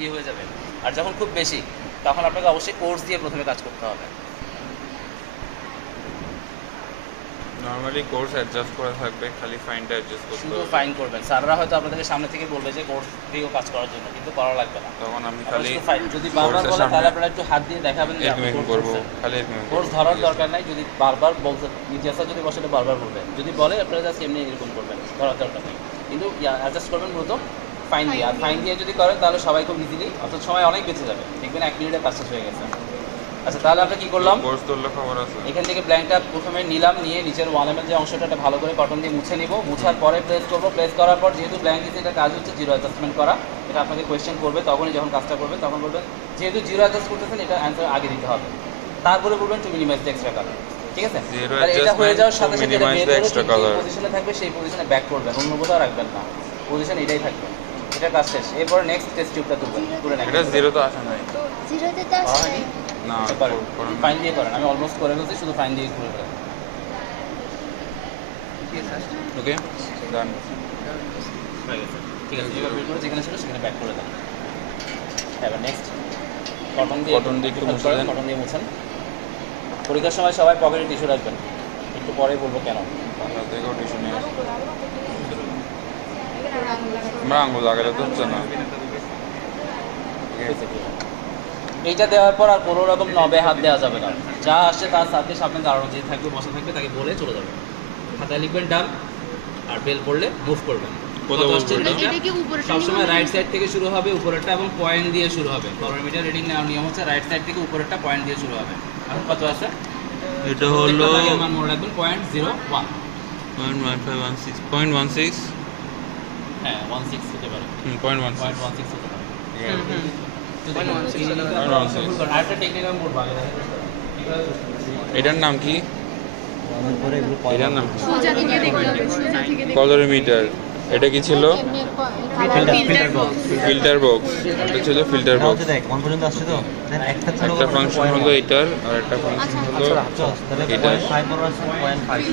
দিয়ে হয়ে যাবে। আর যখন খুব বেশি তখন আপনাকে অবশ্যই কোর্স দিয়ে প্রথমে কাজ করতে হবে। নরমালি কোর্স অ্যাডজাস্ট করা থাকবে, খালি ফাইনটা অ্যাডজাস্ট করতে শুধু হবে। ফাইন করবেন, স্যাররা হয়তো আপনাদেরকে সামনে থেকে বলবে যে কোর্স দিয়েও কাজ করার জন্য, কিন্তু করা লাগবে না। তখন আমি আপনারা খালি শুধু ফাইন যদি বারবার কোর্সের বলে সামনে তাহলে আপনারা একটু হাত দিয়ে দেখাবেন যে আপনি এরকম কোর্স করবো, করছেন। খালি এরকম কোর্স ধরার দরকার নাই, যদি বারবার বলতে ইতিহাস যদি বসে বারবার বলবে, যদি বলে আপনারা জাস্ট এমনি এরকম করবেন, ধরার দরকার নেই। কিন্তু অ্যাডজাস্ট করবেন মূলত ফাইন দিয়ে। আর ফাইন দিয়ে যদি করেন তাহলে সবাই খুব ইজিলি, অর্থাৎ সময় অনেক বেঁচে যাবে, দেখবেন 1 মিনিটে কাজ শেষ হয়ে গেছে। আচ্ছা, তাহলে আমরা কী করলাম, কোর্স ধরলে খবর আছে। এখান থেকে ব্ল্যাঙ্কটা প্রথমে নিলাম, নিয়ে নিচের ওয়ালেমের যে অংশটা ভালো করে কটন দিয়ে মুছে নিব, মুছার পরে প্লেস করবো। প্লেস করার পর যেহেতু ব্ল্যাঙ্ক দিতে এটা কাজ হচ্ছে জিরো অ্যাডজাস্টমেন্ট করা, এটা আপনাকে কোয়েশ্চেন করবে, তখনই যখন কাজটা করবে তখন বলবেন যেহেতু জিরো অ্যাডজাস্ট করতেছেন এটা অ্যান্সার আগে দিতে হবে, তারপরে বলবেন to minimise the extra colour. ঠিক আছে, তাহলে এটা হয়ে যাওয়ার সাথে সাথে এটা বের করে যে পজিশনে থাকবে সেই পজিশনে ব্যাক করবেন, অন্য কোথাও রাখবেন না, পজিশন এটাই থাকবে। এটা কাজ শেষ। এরপর নেক্সট টেস্ট টিউবটা তুলবেন, তুলে নেবেন। এটা জিরো তো আসে নাই জিরোতে তো আসে নাই। না, ফাইন দিয়ে করেন, আমি অলমোস্ট করে ফেলছি, শুধু ফাইন দিয়ে করে ফেলেন। ওকে ডান। হয়ে গেছে, ঠিক আছে। এবার বের করে যেখানে ছিল সেখানে ব্যাক করে দেন। এবার নেক্সট কটন দিয়ে একটু মুছে দেন। কটন দিয়ে মুছেন। পরীক্ষার সময় সবাই পকেটে টিস্যু রাখবেন, একটু পরে বলবো কেন। বাংলা থেকেও টিউশন নিয়ে আসি। আমরা আঙুল লাগালে তো হচ্ছে না। এইটা দেওয়ার পর আর কোনো রকম নবে হাত দেওয়া যাবে না, যা আসছে তার সাথে সামনে দাঁড়ানো, যে থাকবে বসা থাকবে তাকে বলে চলে যাবে। খাতায় লিখবেন ডান, আর বেল পড়লে মুভ করবেন। কত কত আসছে বলবো? রিডিংটা? এটা কি উপরেরটা সবসময় নিব? রাইট সাইড থেকে শুরু হবে উপরেরটা, এবং পয়েন্ট দিয়ে শুরু হবে। ক্যালোরিমিটার রিডিং নেওয়ার নিয়ম হচ্ছে রাইট সাইড থেকে উপরেরটা পয়েন্ট দিয়ে শুরু হবে। এখন কত আছে? এটা হলো মান মনে রাখবেন 0.01। 0.1516 হ্যাঁ 16 হতে পারে, 0.16 0.16 হতে পারে। আরেকটা টেকনিক্যাল মোড ভালো লাগে। এটার নাম কি? এটার নাম কি? সোজা থেকে দেখতে হবে, সোজা থেকে দেখতে হবে। কলোরিমিটার। এটা কি ছিল? Filter box. Filter box. এটা ছিল ফিল্টার বক্স। দেখ কোন পর্যন্ত আসছে তো দেন একটা ছিল একটা ফাংশন হলো এটার, আর একটা ফাংশন হলো তাহলে এটার। 0.5 বড় আছে 0.5